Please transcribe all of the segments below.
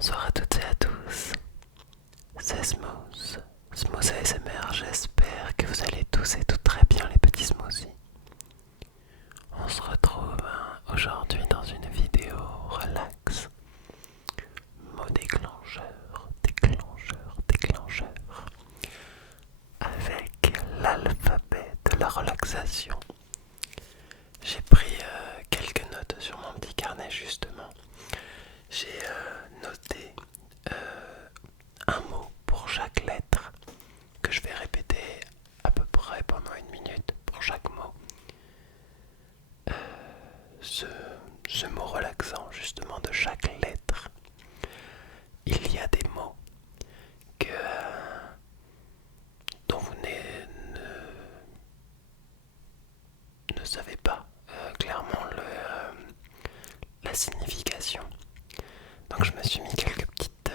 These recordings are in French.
Bonsoir à toutes et à tous, c'est Smooth, Smooth ASMR, j'espère que vous allez tous et toutes très bien les petits smoothies. On se retrouve aujourd'hui dans une vidéo relax, mot déclencheur, avec l'alphabet de la relaxation. J'ai pris quelques notes sur mon petit carnet justement. J'ai noté un mot pour chaque lettre que je vais répéter à peu près pendant une minute pour chaque mot. Ce mot relaxant justement de chaque lettre. Il y a des mots que, dont vous ne savez pas clairement la signification. Donc je me suis mis quelques petites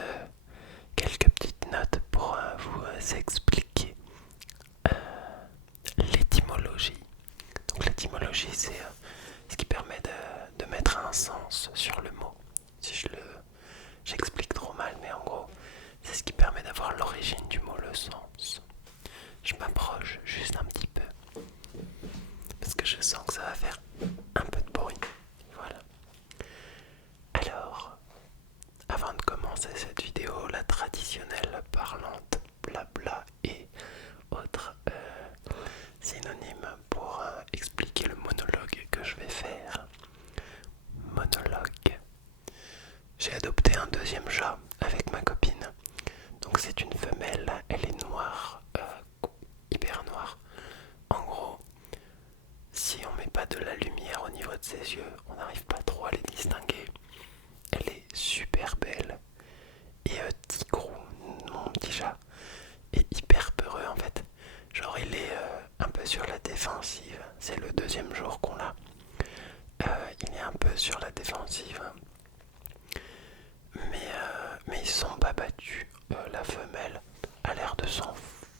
notes pour vous expliquer l'étymologie. Donc l'étymologie, c'est ce qui permet de mettre un sens sur le mot. Si j'explique trop mal, mais en gros, c'est ce qui permet d'avoir l'origine du mot, le sens. Je m'approche juste un petit peu parce que je sens que ça va faire un peu de bruit. Voilà. Alors, avant de commencer cette vidéo, la traditionnelle parlante blabla et autres synonymes pour expliquer le monologue que je vais faire. Monologue. J'ai adopté un deuxième chat avec ma copine. Donc c'est une femelle, elle est noire, hyper noire. En gros, si on met pas de la lumière au niveau de ses yeux, on n'arrive pas trop à les distinguer. Elle est super belle. Et Tigrou, mon petit chat, est hyper peureux en fait. Genre il est un peu sur la défensive. C'est le deuxième jour qu'on l'a. Il est un peu sur la défensive. Mais ils sont pas battus. La femelle a l'air de s'en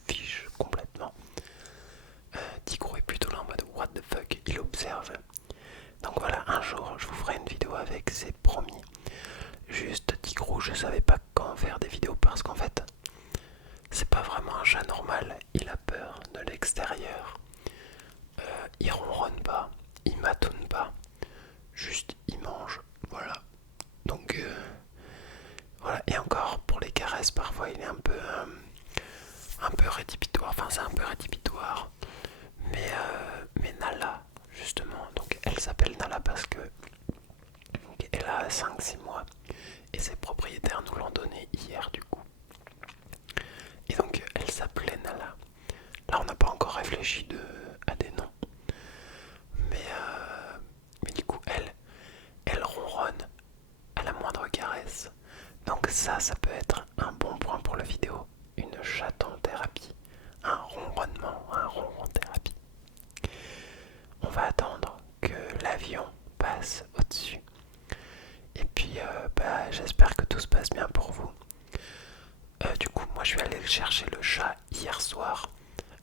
fiche complètement. Tigrou est plutôt là en mode what the fuck, il observe. Donc voilà, un jour je vous ferai une vidéo avec, c'est promis. Juste Tigrou, je savais pas quand faire des vidéos parce qu'en fait, c'est pas vraiment un chat normal, il a peur de l'extérieur. Il ronronne pas, il matoune pas, juste il mange, voilà. Donc voilà, et encore pour les caresses, parfois il est un peu rédhibitoire, enfin c'est un peu rédhibitoire. Mais Nala, justement, donc elle s'appelle Nala parce que elle a 5-6 mois et ses propriétaires nous l'ont donnée hier du coup. Et donc elle s'appelait Nala. Là on n'a pas encore réfléchi à des noms. Mais du coup elle ronronne à la moindre caresse. Donc ça peut être un bon point pour la vidéo. Une chaton thérapie. Un ronron thérapie. On va attendre que l'avion passe au-dessus. Et puis j'espère que tout se passe bien pour vous. Du coup moi je suis allé chercher le chat hier soir.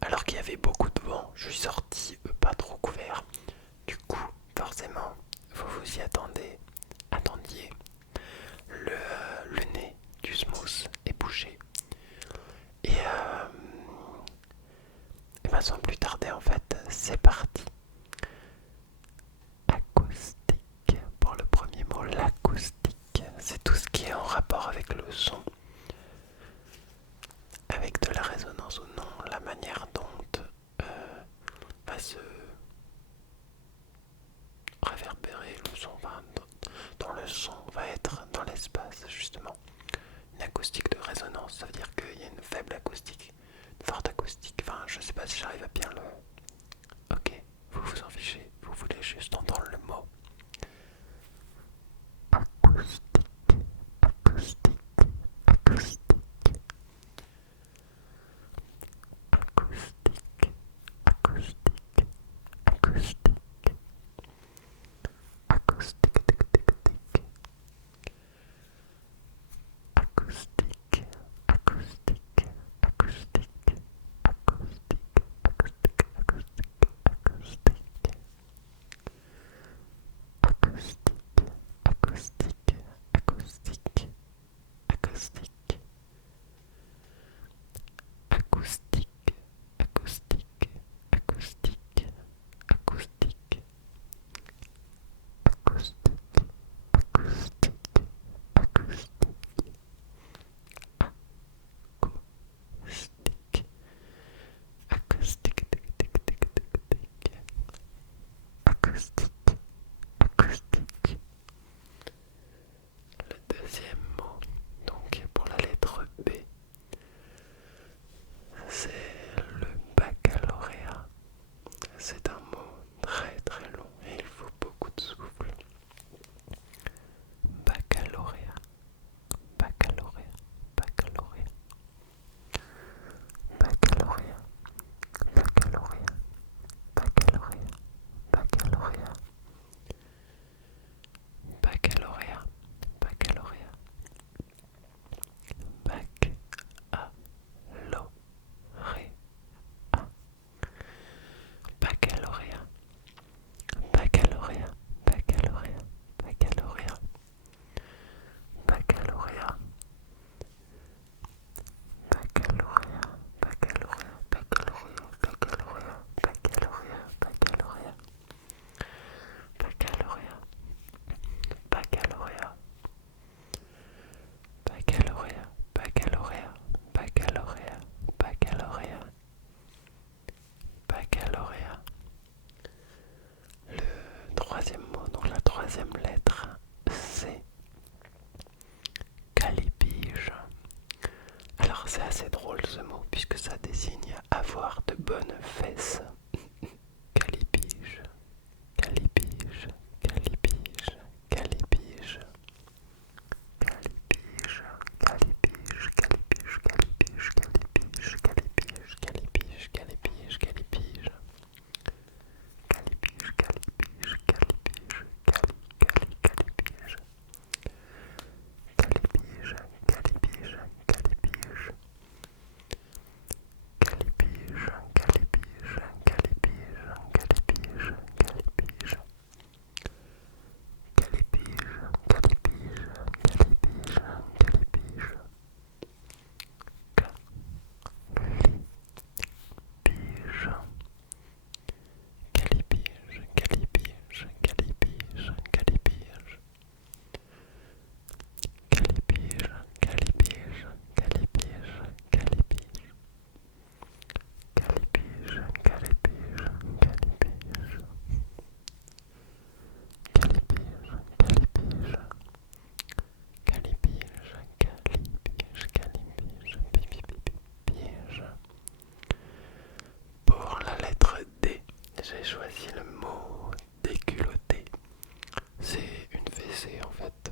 Alors qu'il y avait beaucoup de vent, je suis sorti pas trop couvert. Du coup forcément vous vous y attendiez. Le nez du smooth est bouché. Et sans plus tarder en fait, c'est parti. Acoustique. Pour le premier mot, l'acoustique. C'est tout ce qui est en rapport avec le son. Avec de la résonance ou non, la manière dont va se réverbérer le son, dont le son va être dans l'espace justement. Une acoustique de résonance, ça veut dire qu'il y a une faible acoustique, une forte acoustique, enfin je sais pas si j'arrive à bien le... Ok, vous vous en fichez, vous voulez juste entendre le mot. Acoustique, acoustique. c'est assez drôle ce mot puisque ça désigne avoir de bonnes fesses. Calipige, calipige, calipige, calipige. Calipige, calipige, calipige, calipige, calipige, calipige, calipige, calipige, calipige. Calipige, calipige, calipige, calipige. Calipige, calipige, calipige. Calipige, calipige, calipige, calipige, calipige. Calipige, calipige, calipige, calipige. Calipige, calipige, calipige, calipige. Calipige, calipige, calipige, calipige. Calipige, calipige, calipige. Calipige, calipige. Calipige, calipige, calipige, pipipipige. Pour la lettre D, j'ai choisi le mot déculotté. C'est une fessée en fait,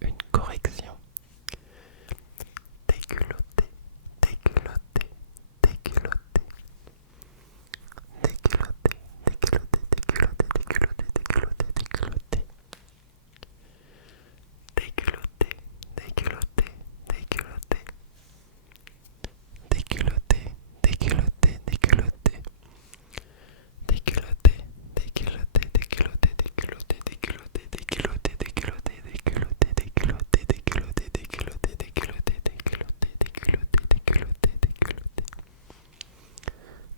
une correction. Déculotté, déculotté, déculotté. Déculotté, déculotté, déculotté, déculotté, déculotté, déculotté. Déculotté, déculotté, déculotté. Déculotté, déculotté, déculotté. Déculotté, déculotté, déculotté, déculotté, déculotté, déculotté, déculotté, déculotté, déculotté, déculotté, déculotté, déculotté, déculotté, déculotté, déculotté, déculotté.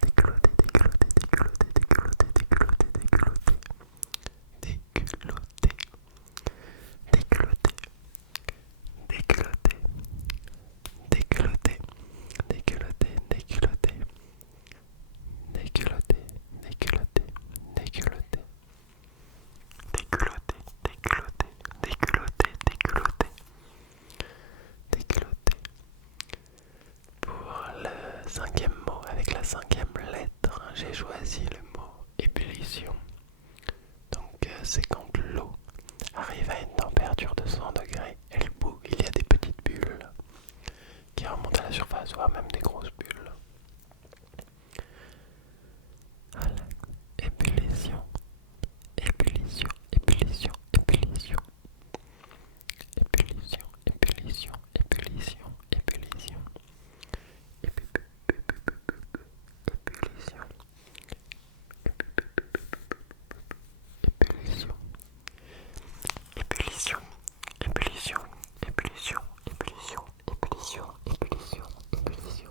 Déculotté, déculotté, déculotté, déculotté, déculotté, déculotté. Déculotté, déculotté, déculotté, déculotté, déculotté, déculotté. Déculotté, déculotté, déculotté. Déculotté, déculotté, déculotté, déculotté. Déculotté. Pour le cinquième mot, avec la cinquième lettre, j'ai choisi le mot ébullition. Donc c'est quand l'eau arrive à une température de 100 degrés, elle bout, il y a des petites bulles qui remontent à la surface, voire même des grosses bulles. Voilà. Ébullition, ébullition, ébullition, ébullition. Ébullition, ébullition, ébullition, ébullition. Ébullition. Ébullition. Ébullition. Ébullition. Ébullition. Ébullition. Ébullition. Ébullition. Ébullition.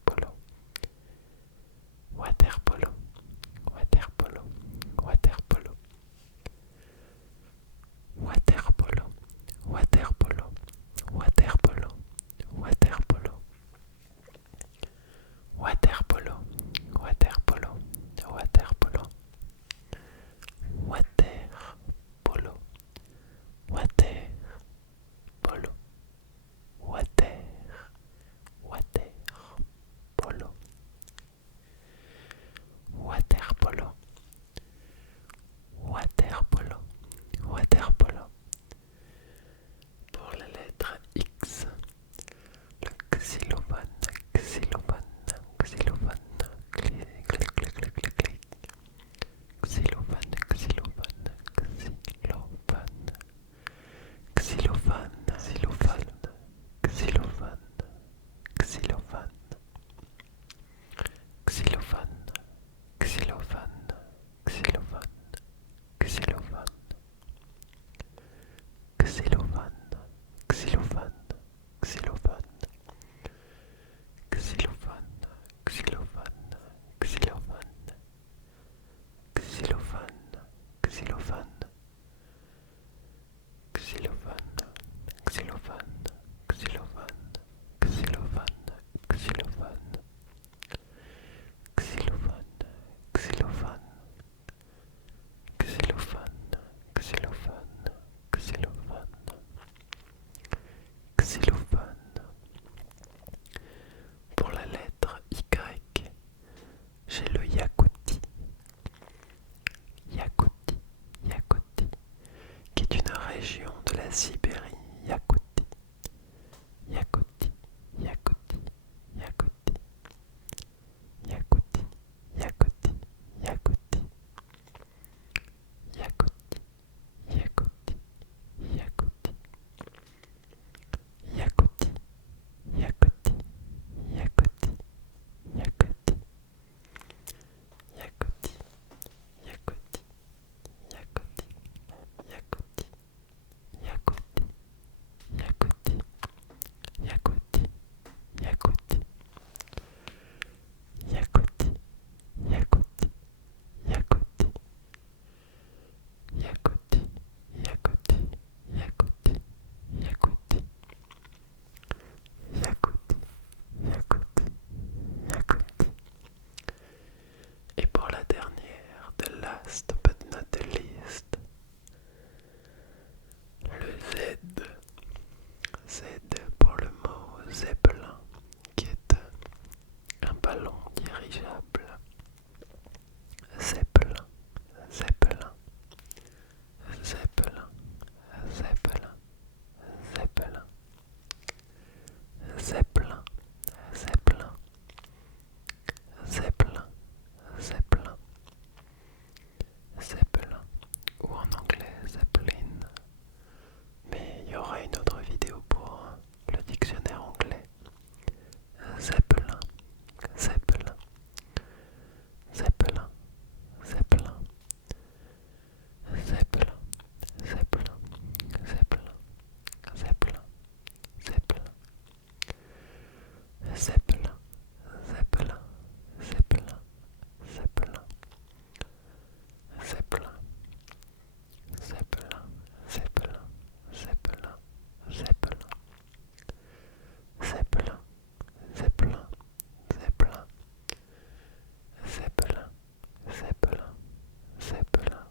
Zeppelin, Zeppelin, Zeppelin, Zeppelin, Zeppelin, Zeppelin, Zeppelin, Zeppelin, Zeppelin, Zeppelin, Zeppelin, Zeppelin, Zeppelin, Zeppelin, Zeppelin.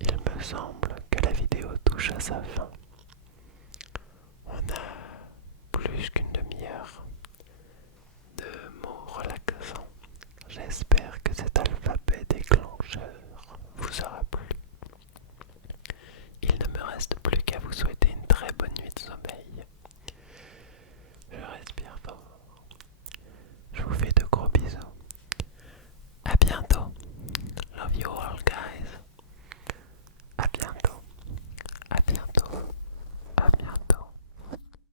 Il me semble que la vidéo touche à sa fin. On a plus qu'une demi-heure